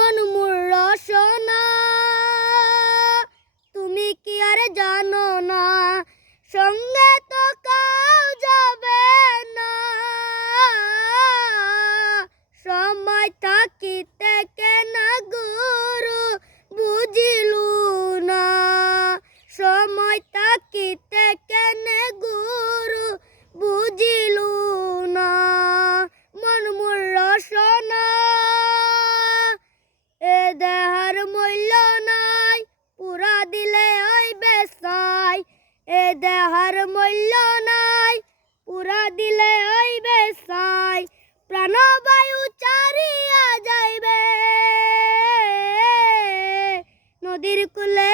মন মোর রসনা তুমি কি আর জানো না সঙ্গে তো কাউ যাবে না সময় থাকিতে কেন গুরু বুঝিলু না সময় থাকিতে কেন গুরু বুঝিলু না মন মোর রসনা এ দেহার মূল্য নাই পুরা দিলে হইবে ছাই এ দেহার মূল্য নাই পুরা দিলে হইবে ছাই প্রাণবায়ু চারিয়া যাইবে নদীর কূলে